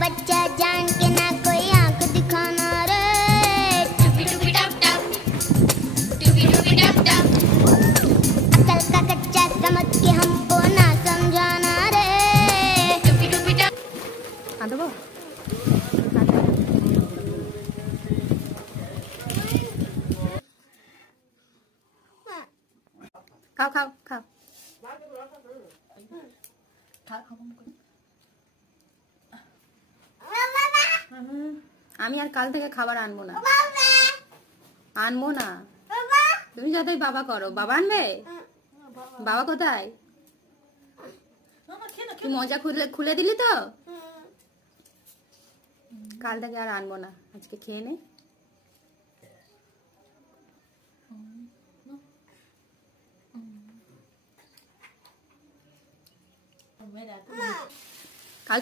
बच्चा जान के ना कोई आंख दिखाना रे। टुपी टुपी टप टप, टुपी टुपी टप टप। अकल का कच्चा समझ के हमको ना समझाना रे। टुपी टुपी टप। हाँ तो वो खाओ खाओ खाओ আমি আর কাল থেকে খাবার আনবো না, আনবো না। তুমি যতই বাবা করো, বাবা আনবে? বাবা কোথায়? তুই মজা খুলে দিলি তো? কাল থেকে আর আনবো না, আজকে খেয়ে নে।